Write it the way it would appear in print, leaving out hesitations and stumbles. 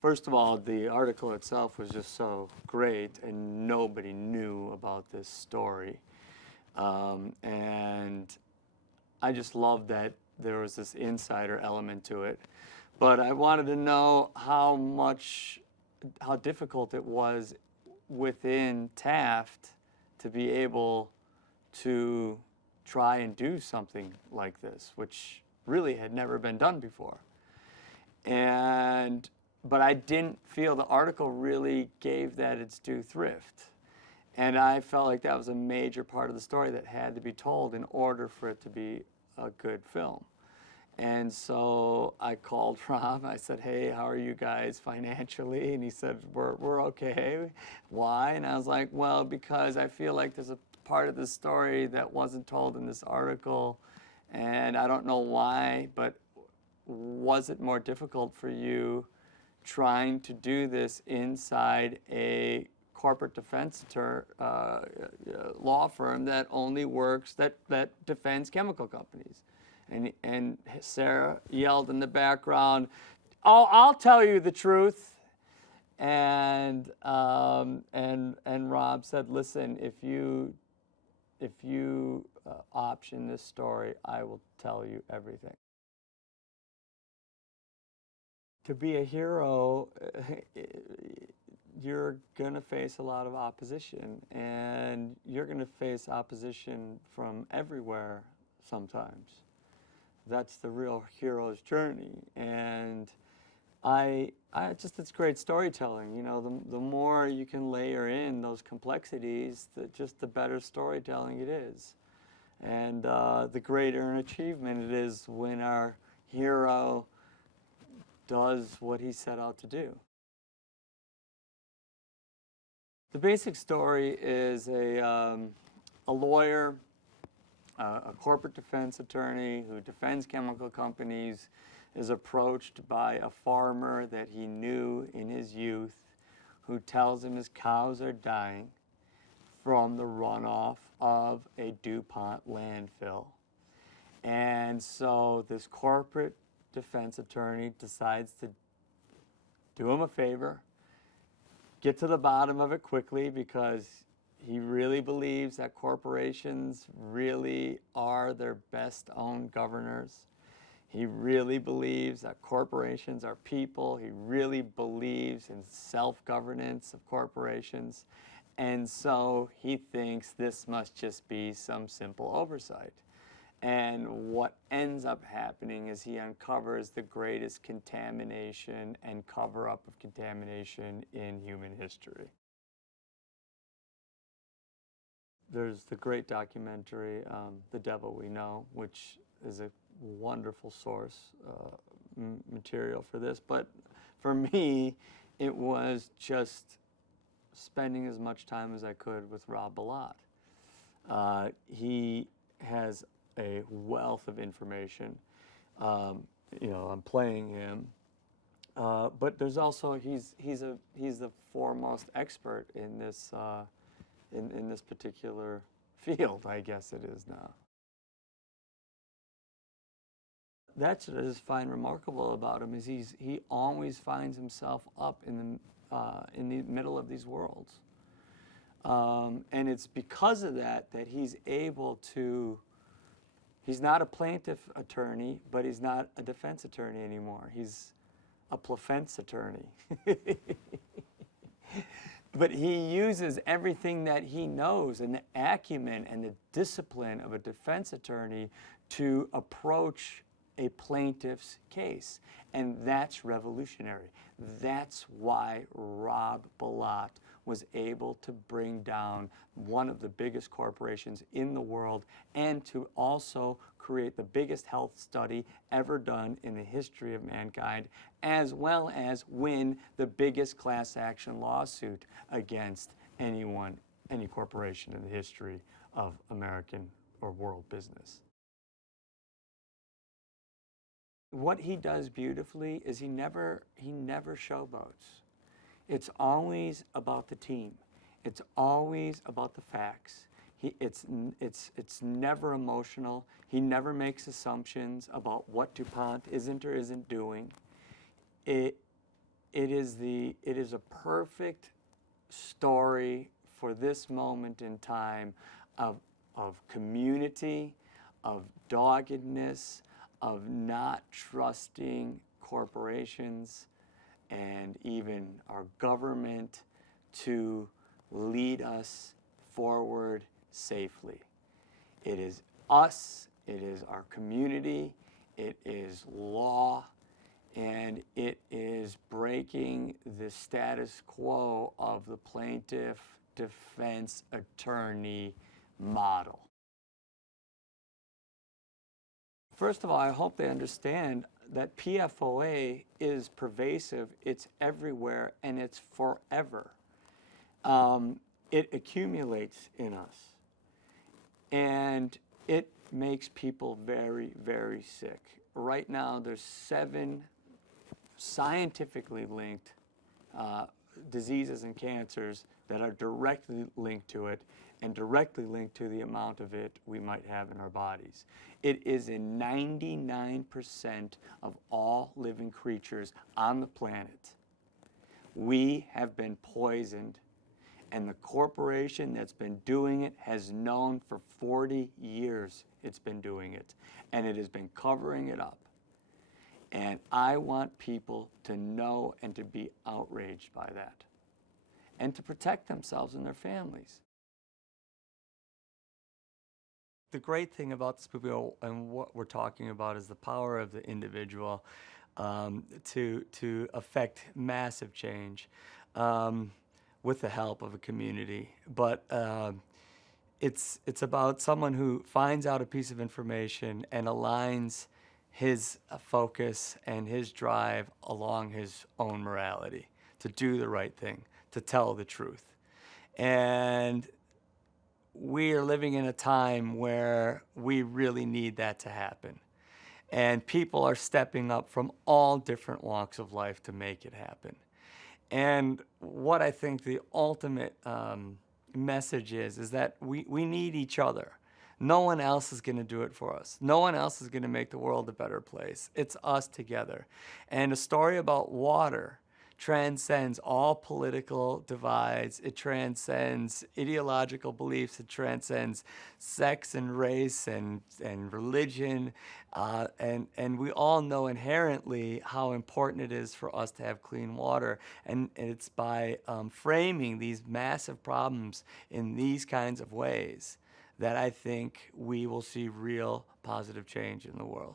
First of all, the article itself was just so great, and nobody knew about this story. And I just loved that there was this insider element to it. But I wanted to know how difficult it was within Taft to be able to try and do something like this, which really had never been done before. But I didn't feel the article really gave that its due thrift. And I felt like that was a major part of the story that had to be told in order for it to be a good film. And so I called Rob. I said, hey, how are you guys financially? And he said, we're okay. Why? And I was like, well, because I feel like there's a part of the story that wasn't told in this article, and I don't know why, but was it more difficult for you trying to do this inside a corporate defense law firm that only works, that defends chemical companies? And Sarah yelled in the background, "Oh, I'll tell you the truth." And Rob said, "Listen, if you option this story, I will tell you everything." To be a hero, you're going to face a lot of opposition, and you're going to face opposition from everywhere sometimes. That's the real hero's journey. And it's great storytelling. You know, the more you can layer in those complexities, the better storytelling it is. And the greater an achievement it is when our hero does what he set out to do. The basic story is a lawyer, a corporate defense attorney who defends chemical companies, is approached by a farmer that he knew in his youth, who tells him his cows are dying from the runoff of a DuPont landfill. And so this corporate defense attorney decides to do him a favor, get to the bottom of it quickly, because he really believes that corporations really are their best owned governors. He really believes that corporations are people. He really believes in self-governance of corporations. And so he thinks this must just be some simple oversight. And what ends up happening is he uncovers the greatest contamination and cover-up of contamination in human history. There's the great documentary, The Devil We Know, which is a wonderful source material for this. But for me, it was just spending as much time as I could with Rob Bilott. He has a wealth of information. I'm playing him, but there's also he's the foremost expert in this in this particular field, I guess it is now. That's what I just find remarkable about him, is he always finds himself up in the middle of these worlds, and it's because of that he's able to. He's not a plaintiff attorney, but he's not a defense attorney anymore. He's a plafence attorney. But he uses everything that he knows and the acumen and the discipline of a defense attorney to approach a plaintiff's case. And that's revolutionary. That's why Rob Bilott was able to bring down one of the biggest corporations in the world, and to also create the biggest health study ever done in the history of mankind, as well as win the biggest class action lawsuit against any corporation in the history of American or world business. What he does beautifully is he never showboats. It's always about the team. It's always about the facts. It's never emotional. He never makes assumptions about what DuPont isn't or isn't doing. it is a perfect story for this moment in time of community, of doggedness, of not trusting corporations and even our government to lead us forward safely. It is us, it is our community, it is law, and it is breaking the status quo of the plaintiff defense attorney model. First of all, I hope they understand that PFOA is pervasive, it's everywhere, and it's forever. It accumulates in us, and it makes people very, very sick. Right now, there's 7 scientifically linked diseases and cancers that are directly linked to it and directly linked to the amount of it we might have in our bodies. It is in 99% of all living creatures on the planet. We have been poisoned, and the corporation that's been doing it has known for 40 years it's been doing it, and it has been covering it up. And I want people to know and to be outraged by that, and to protect themselves and their families. The great thing about this movie and what we're talking about is the power of the individual to affect massive change with the help of a community. But it's about someone who finds out a piece of information and aligns his focus and his drive along his own morality to do the right thing, to tell the truth. And we are living in a time where we really need that to happen. And people are stepping up from all different walks of life to make it happen. And what I think the ultimate message is that we need each other. No one else is going to do it for us. No one else is going to make the world a better place. It's us together. And a story about water transcends all political divides. It transcends ideological beliefs. It transcends sex and race and religion. And we all know inherently how important it is for us to have clean water. And it's by framing these massive problems in these kinds of ways that I think we will see real positive change in the world.